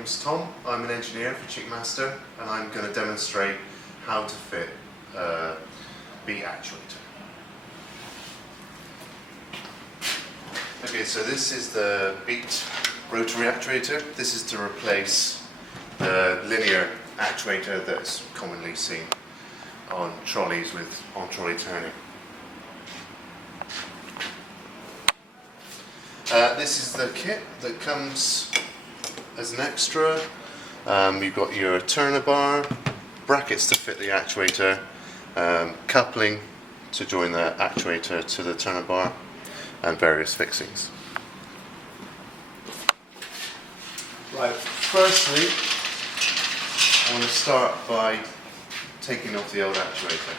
name's Tom. I'm an engineer for ChickMaster, and I'm going to demonstrate how to fit a beat actuator. Okay, so this is the beat rotary actuator. This is to replace the linear actuator that's commonly seen on trolleys with on-trolley turning. This is the kit that comes as an extra. You've got your turner bar, brackets to fit the actuator, coupling to join the actuator to the turner bar, and various fixings. Right, firstly I want to start by taking off the old actuator.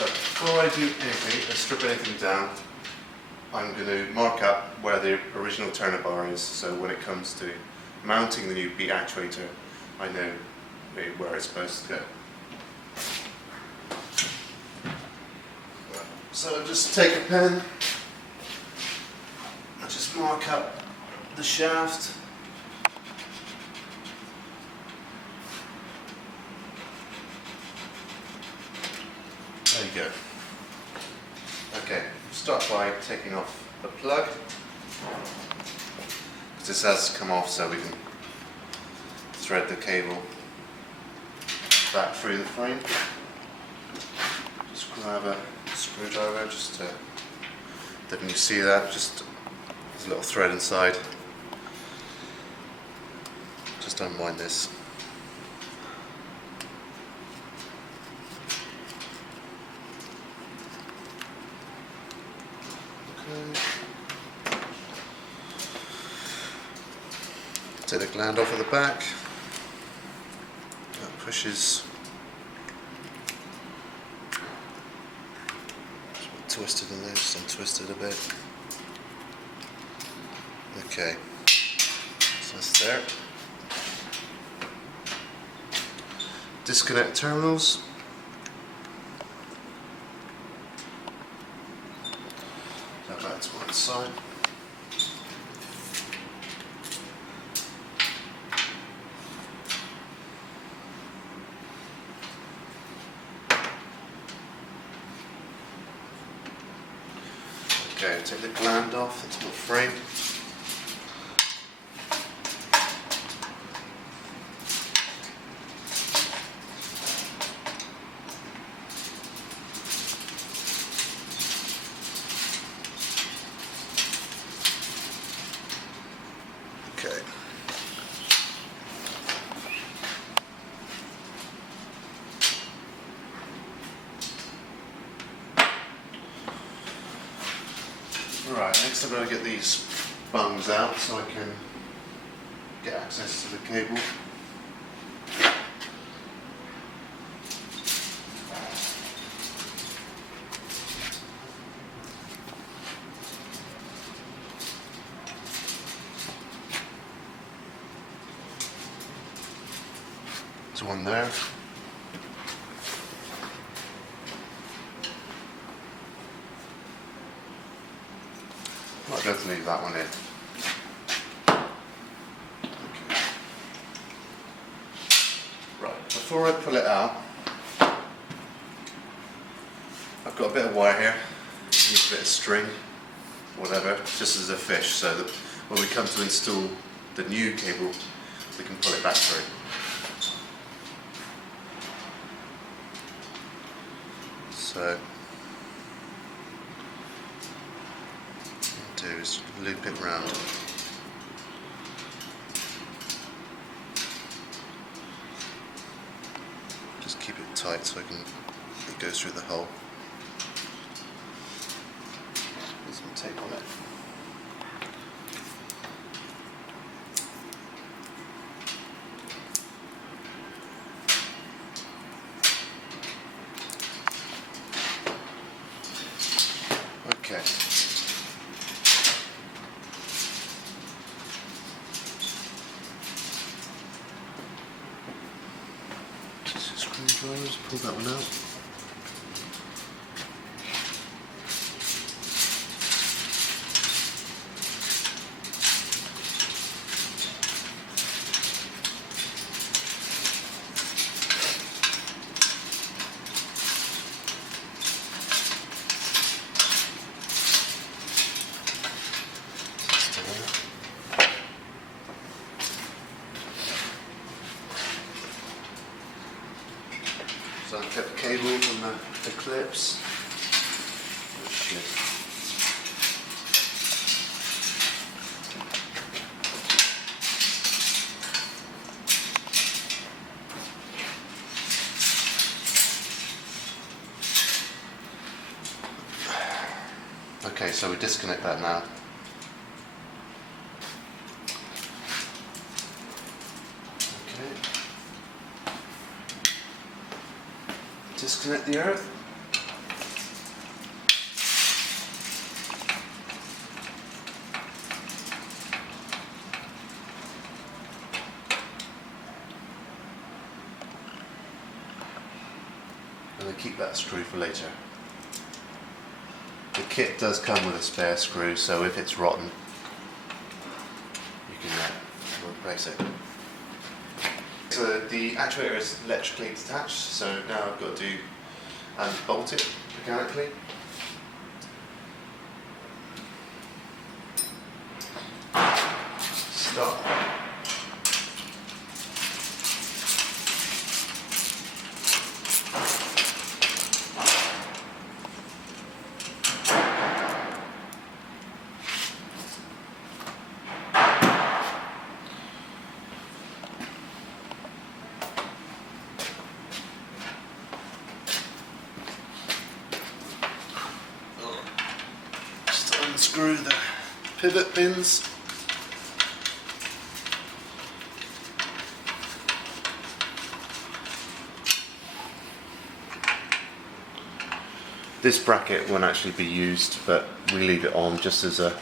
But before I do anything, I strip anything down, I'm going to mark up where the original turner bar is, so when it comes to mounting the new beat actuator, I know where it's supposed to go. So I'll just take a pen, I'll just mark up the shaft. There you go. Okay, start by taking off the plug, because this has to come off so we can thread the cable back through the frame. Just grab a screwdriver, didn't you see that? Just there's a little thread inside. Just unwind this. Take the gland off of the back. That pushes. It's a bit twisted in there, just untwisted a bit. Okay, so that's there. Disconnect terminals. That back to one side. Okay, take the gland off the top frame. Okay. Alright, next I'm going to get these bungs out so I can get access to the cable. There's one there. I'll go to leave that one in. Okay. Right, before I pull it out, I've got a bit of wire here, use a bit of string, whatever, just as a fish, so that when we come to install the new cable, we can pull it back through. So do is loop it round. Just keep it tight so it goes through the hole. There's some tape on it. Okay. Screwdrivers, pull that one out. good. Okay, so we disconnect that now. Okay. Disconnect the earth. And then keep that screw for later. The kit does come with a spare screw, so if it's rotten, you can replace it. So the actuator is electrically detached, so now I've got to bolt it mechanically. Start. Unscrew the pivot pins. This bracket won't actually be used, but we leave it on just as a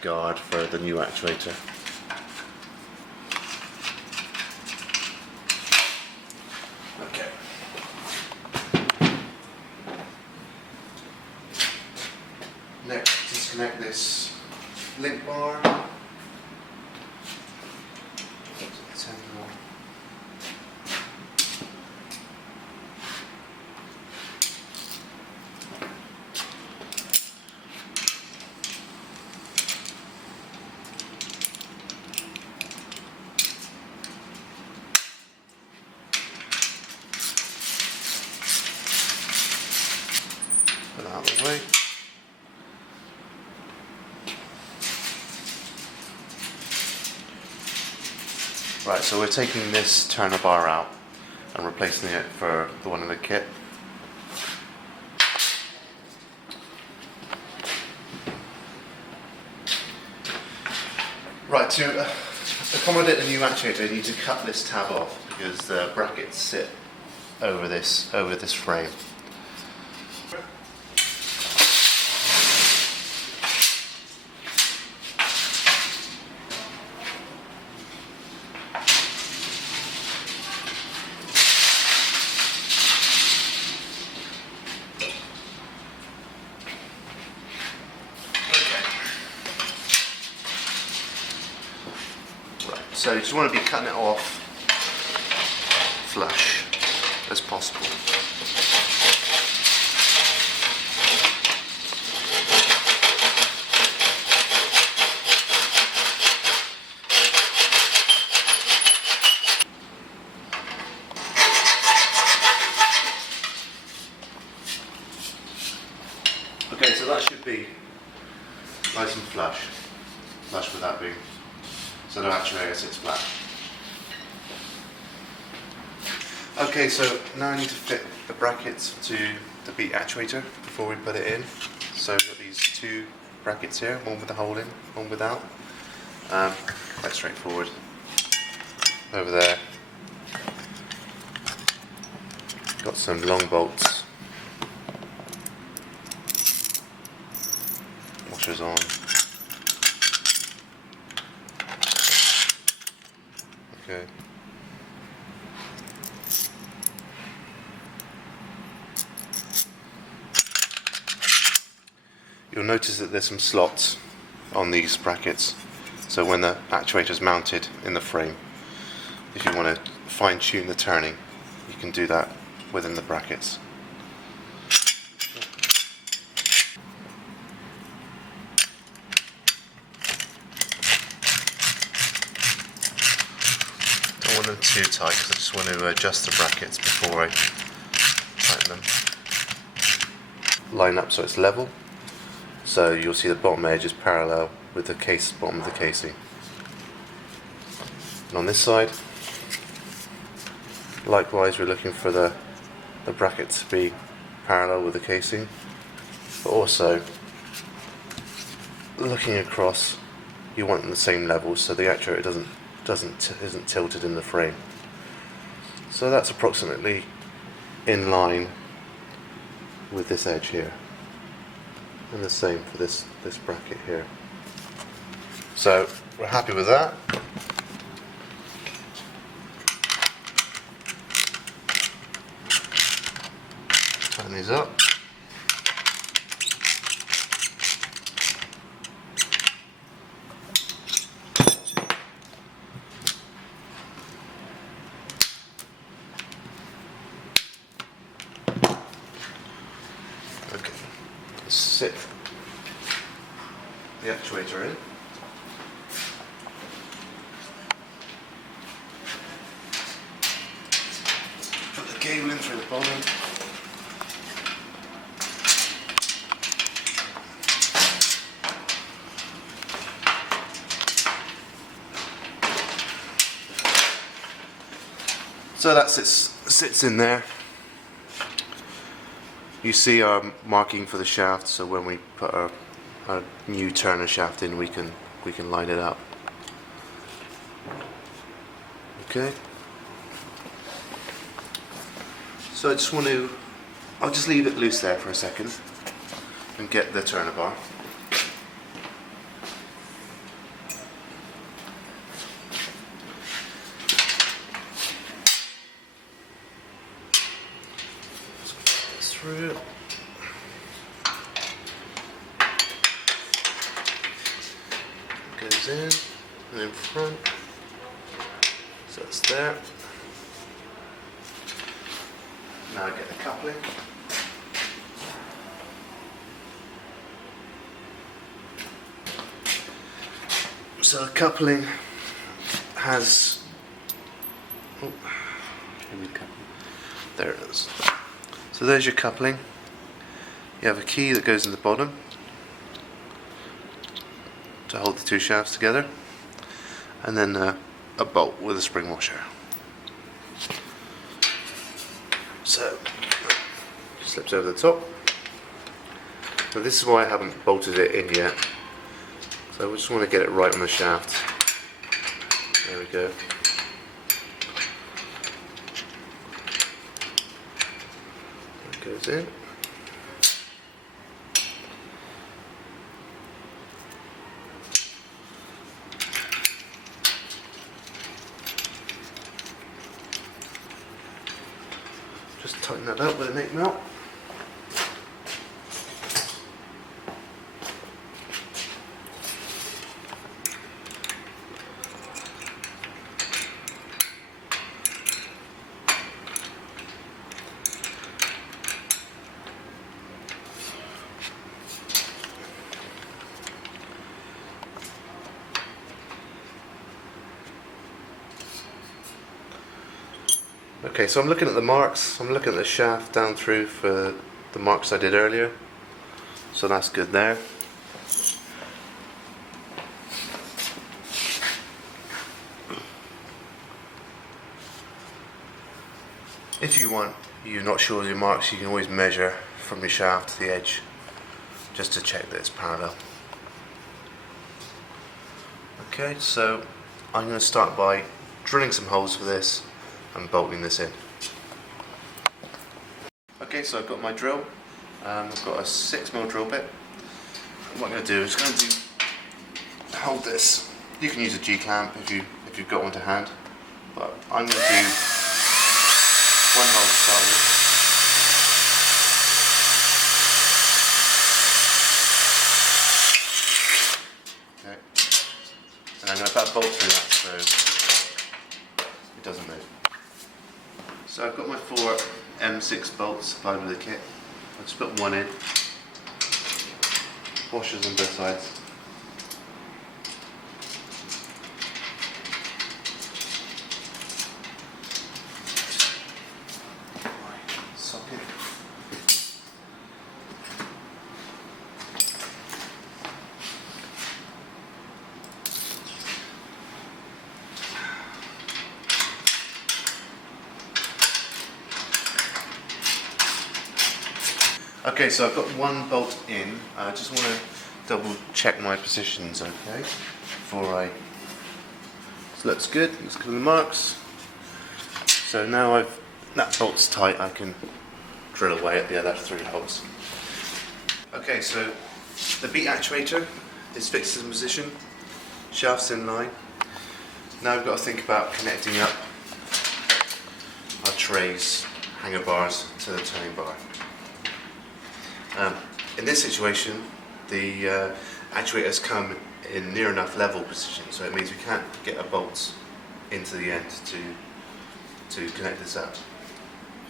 guard for the new actuator. Okay. Next, disconnect this link bar. Put that out of the way. Right, so we're taking this turner bar out and replacing it for the one in the kit. Right, to accommodate the new actuator, you need to cut this tab off because the brackets sit over this frame. So you just want to be cutting it off flush as possible. Okay, so that should be nice and flush without being, so the actuator sits flat. Okay, so now I need to fit the brackets to the beat actuator before we put it in. So we've got these two brackets here, one with the hole in, one without. Quite straightforward. Over there, got some long bolts. Washers on. Okay. You'll notice that there's some slots on these brackets, so when the actuator is mounted in the frame, if you want to fine-tune the turning, you can do that within the brackets. Don't want them too tight because I just want to adjust the brackets before I tighten them. line up so it's level. So you'll see the bottom edge is parallel with the bottom of the casing. And on this side, likewise, we're looking for the bracket to be parallel with the casing, but also looking across, you want them the same level so the actuator isn't tilted in the frame. So that's approximately in line with this edge here, and the same for this bracket here. So we're happy with that. Turn these up. Okay, let's sit the actuator in. Put the cable in through the bottom. So that sits in there. You see our marking for the shaft, so when we put our new turner shaft in, we can line it up. Okay. So I'll just leave it loose there for a second and get the turner bar. Through it. Goes in and in front, so it's there. Now I get the coupling. So the coupling has, there it is. So there's your coupling. You have a key that goes in the bottom to hold the two shafts together, and then a bolt with a spring washer. So slips over the top. Now this is why I haven't bolted it in yet. So I just want to get it right on the shaft. There we go. Goes in. Just tighten that up with an 8mm. Okay, so I'm looking at the marks, I'm looking at the shaft down through for the marks I did earlier, so that's good there. If you're not sure of your marks, you can always measure from your shaft to the edge just to check that it's parallel. Okay, so I'm going to start by drilling some holes for this and bolting this in. Okay, so I've got my drill. I've got a 6mm drill bit. And what I'm going to do is hold this. You can use a G-clamp if you've got one to hand, but I'm going to do one hole to start with. Okay, and I'm going to about bolt through that so it doesn't move. So I've got my 4 M6 bolts supplied with the kit. I'll just put one in. Washers on both sides. Socket. Okay, so I've got one bolt in. I just want to double check my positions, okay? Before I... This looks good, looks good on the marks. So now that bolt's tight, I can drill away at the other 3 holes. Okay, so the beat actuator is fixed in position, shaft's in line. Now we've got to think about connecting up our trays, hanger bars to the turning bar. In this situation, the actuators come in near enough level position, so it means we can't get our bolts into the end to connect this up.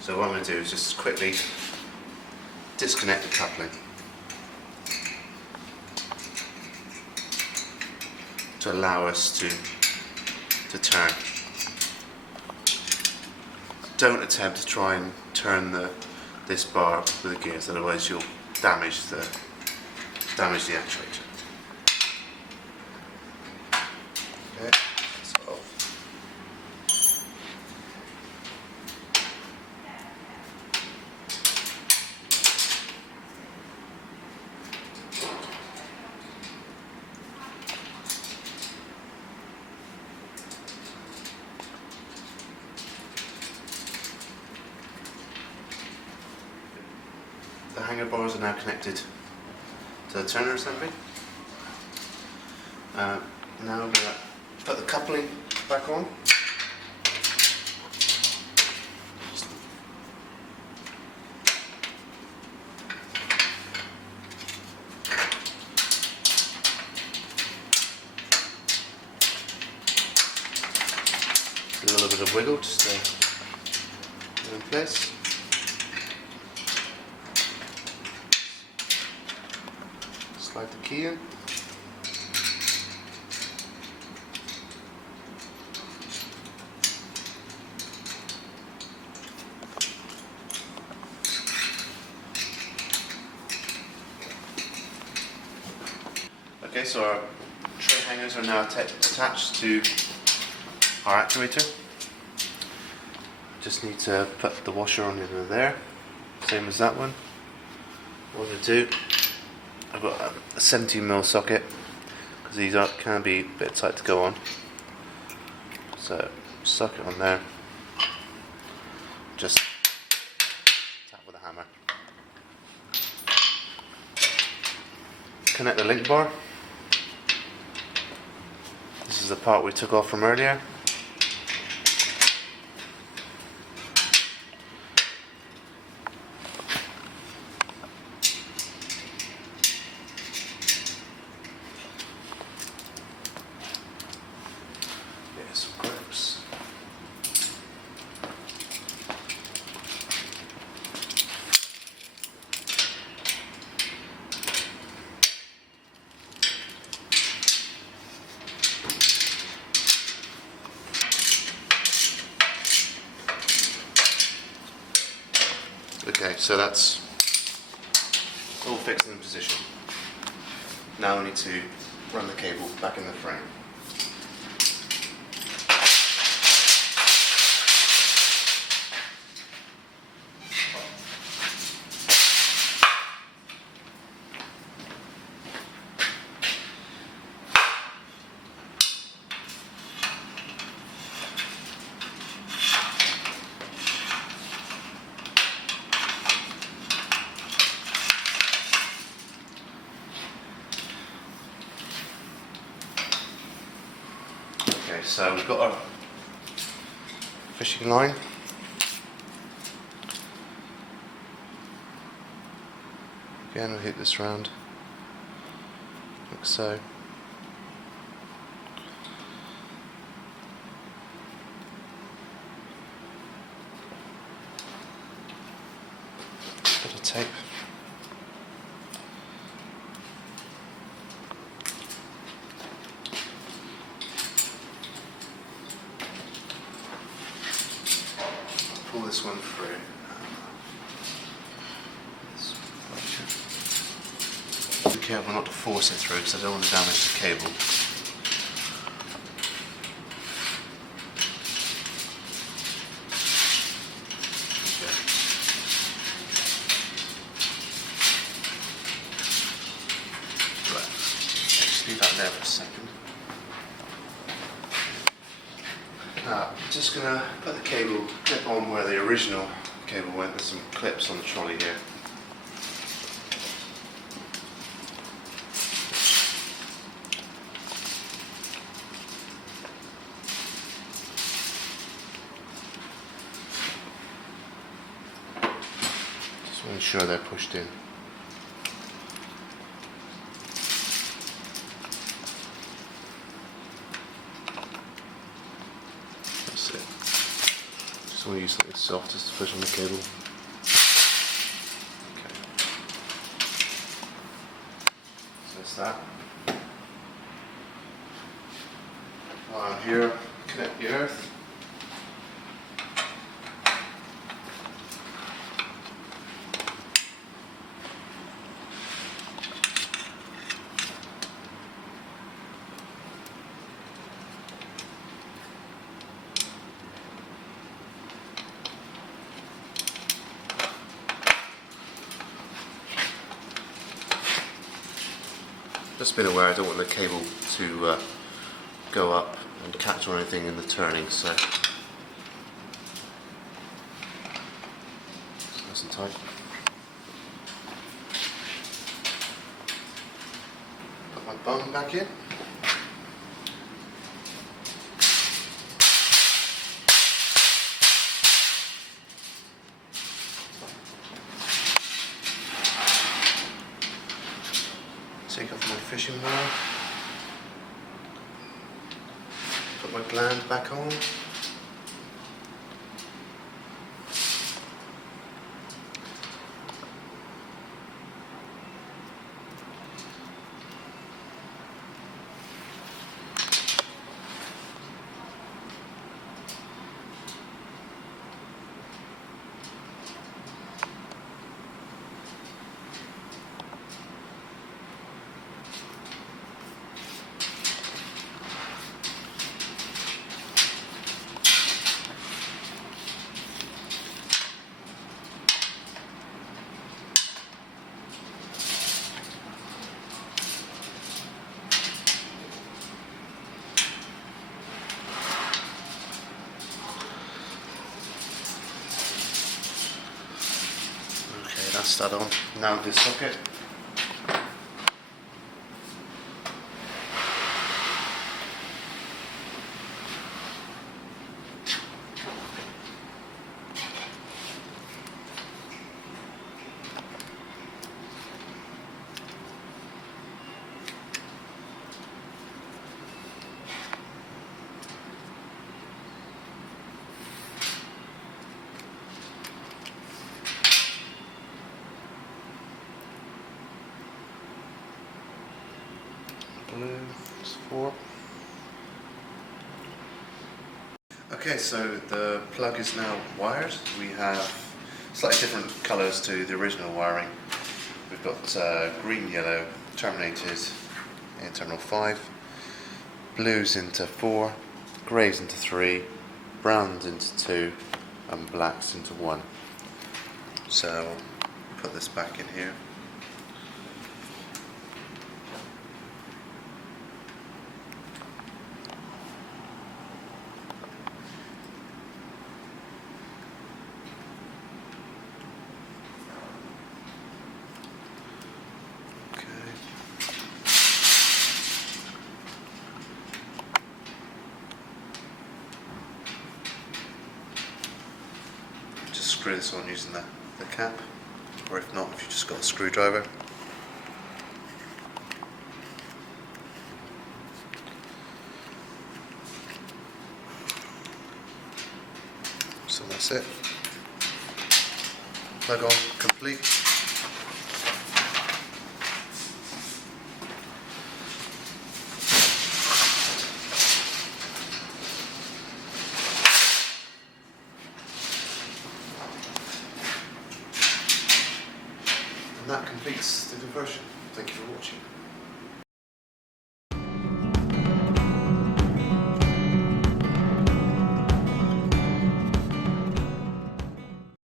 So what I'm going to do is just quickly disconnect the coupling to allow us to turn. Don't attempt to try and turn this bar with the gears, otherwise you'll damage the actuator. Okay, so the hanger bars are now connected to the turner assembly. Now we're going to put the coupling back on. A little bit of wiggle just to get in place. Slide the key in. Okay, so our tray hangers are now attached to our actuator. Just need to put the washer on into there, same as that one. What I'm going to do, I've got a 17mm socket because these can be a bit tight to go on. So socket on there, just tap with a hammer. Connect the link bar. This is the part we took off from earlier. Some grips. Okay, so that's all fixed in position. Now we need to run the cable back in the frame. Okay, so we've got our fishing line. Again, we'll hook this round, like so. Bit of tape. Pull this one through. Be careful not to force it through because I don't want to damage the cable. Just leave that there for a second. Now, I'm just going to put the cable clip on where the original cable went. There's some clips on the trolley here. Just make sure they're pushed in. That's it. Just want to use something soft just to push on the cable. Okay. So that's that. On here, connect the earth. Just been aware I don't want the cable to go up and catch on anything in the turning, so nice and tight. Put my bung back in. Take off my fishing wire, put my gland back on. That's that on. Now the socket. It's 4. Okay, so the plug is now wired. We have slightly different colours to the original wiring. We've got green, yellow terminated in terminal 5, blues into 4, greys into 3, browns into 2, and blacks into 1. So put this back in here. Screw this on using the cap, or if not, if you've just got a screwdriver. So that's it. Plug on, complete. And that completes the conversion. Thank you for watching.